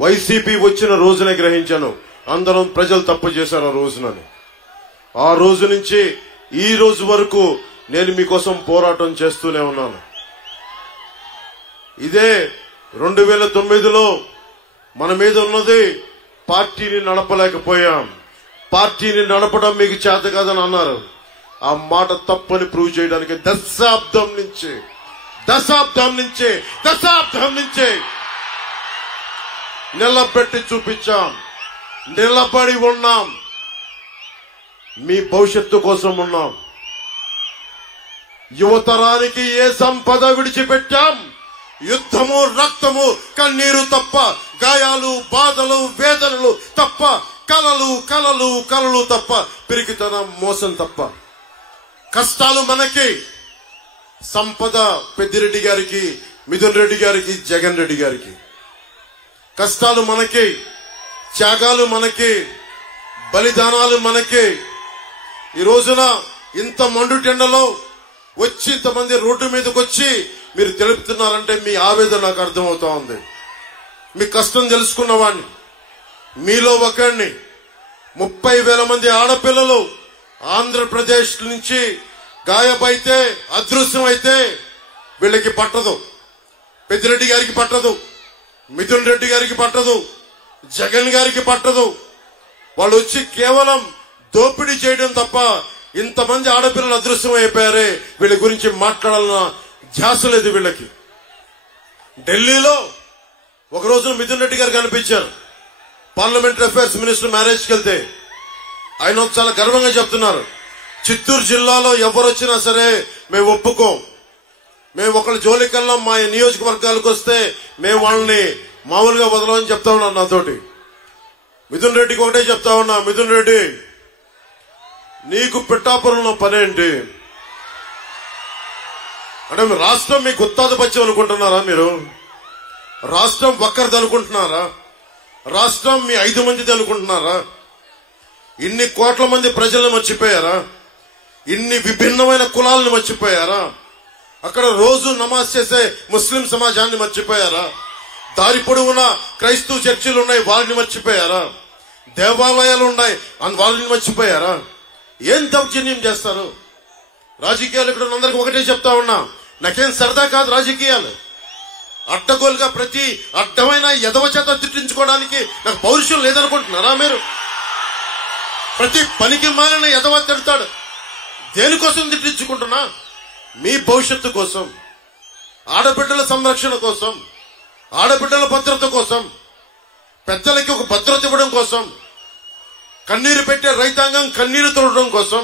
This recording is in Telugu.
వైసీపీ వచ్చిన రోజునే గ్రహించాను అందరం ప్రజలు తప్పు చేశారు ఆ రోజునని. ఆ రోజు నుంచి ఈ రోజు వరకు నేను మీకోసం పోరాటం చేస్తూనే ఉన్నాను. ఇదే 2009లో మన మీద ఉన్నది పార్టీని నడపలేకపోయాం, పార్టీని నడపడం మీకు చేత కాదని అన్నారు. ఆ మాట తప్పని ప్రూవ్ చేయడానికి దశాబ్దం నుంచి నిలబెట్టి చూపించాం, నిలబడి ఉన్నాం, మీ భవిష్యత్తు కోసం ఉన్నాం. యువతరానికి ఏ సంపద విడిచిపెట్టాం? యుద్ధము, రక్తము, కన్నీరు తప్ప, గాయాలు, బాధలు, వేదనలు తప్ప, కలలు తప్ప, పిరికితనం, మోసం తప్ప. కష్టాలు మనకి, సంపద పెద్దిరెడ్డి గారికి, మిథున్ రెడ్డి గారికి, జగన్ రెడ్డి గారికి. కష్టాలు మనకి, త్యాగాలు మనకి, బలిదానాలు మనకి. ఈ రోజున ఇంత మండుటెండలో వచ్చి ఇంతమంది రోడ్డు మీదకి వచ్చి మీరు తెలుపుతున్నారంటే మీ ఆవేదన నాకు అర్థమవుతా ఉంది. మీ కష్టం తెలుసుకున్నవాడిని, మీలో ఒకరిని. 30,000 మంది ఆడపిల్లలు ఆంధ్రప్రదేశ్ నుంచి గాయపైతే, అదృశ్యమైతే వీళ్ళకి పట్టదు. పెద్దిరెడ్డి గారికి పట్టదు, మిథున్ రెడ్డి గారికి పట్టదు, జగన్ గారికి పట్టదు. వాళ్ళు వచ్చి కేవలం దోపిడీ చేయడం తప్ప ఇంతమంది ఆడపిల్లలు అదృశ్యం అయిపోయారే, వీళ్ళ గురించి మాట్లాడాలన్న ధ్యాస లేదు వీళ్ళకి. ఢిల్లీలో ఒక రోజున మిథున్ రెడ్డి గారు కనిపించారు. పార్లమెంటరీ అఫైర్స్ మినిస్టర్ మ్యారేజ్కి వెళ్తే ఆయన చాలా గర్వంగా చెప్తున్నారు, చిత్తూరు జిల్లాలో ఎవరు వచ్చినా సరే మేము ఒప్పుకోం, మేము ఒకళ్ళ జోలికల్లా మా నియోజకవర్గాలకు వస్తే మేము వాళ్ళని మామూలుగా వదలమని చెప్తా ఉన్నాను. నాతోటి మిథున్ రెడ్డికి ఒకటే చెప్తా ఉన్నా, మిథున్ రెడ్డి నీకు పిఠాపురంలో పనేంటి అంటే, రాష్ట్రం మీ గుత్తాధిపత్యం అనుకుంటున్నారా? మీరు రాష్ట్రం ఒక్కరిది అనుకుంటున్నారా? రాష్ట్రం మీ 5 మందిది అనుకుంటున్నారా? ఇన్ని కోట్ల మంది ప్రజలను మర్చిపోయారా? ఇన్ని విభిన్నమైన కులాలను మర్చిపోయారా? అక్కడ రోజు నమాజ్ చేసే ముస్లిం సమాజాన్ని మర్చిపోయారా? దారి పొడవునా క్రైస్తవ చర్చిలు ఉన్నాయి, వారిని మర్చిపోయారా? దేవాలయాలు ఉన్నాయి, వారిని మర్చిపోయారా? ఏం దౌర్జన్యం చేస్తారు? రాజకీయాలు ఇక్కడ అందరికి ఒకటే చెప్తా ఉన్నా, నాకేం సరదా కాదు రాజకీయాలు. అడ్డగోలుగా ప్రతి అడ్డమైన ఎదవ చేత తిట్టించుకోవడానికి నాకు పౌరుషం లేదనుకుంటున్నారా మీరు? ప్రతి పనికి మాలిన ఎదవ తిడతాడు. దేనికోసం తిట్టించుకుంటున్నా? మీ భవిష్యత్తు కోసం, ఆడబిడ్డల సంరక్షణ కోసం, ఆడబిడ్డల భద్రత కోసం, పెద్దలకి ఒక భద్రత ఇవ్వడం కోసం, కన్నీరు పెట్టే రైతాంగం కన్నీరు తోడడం కోసం.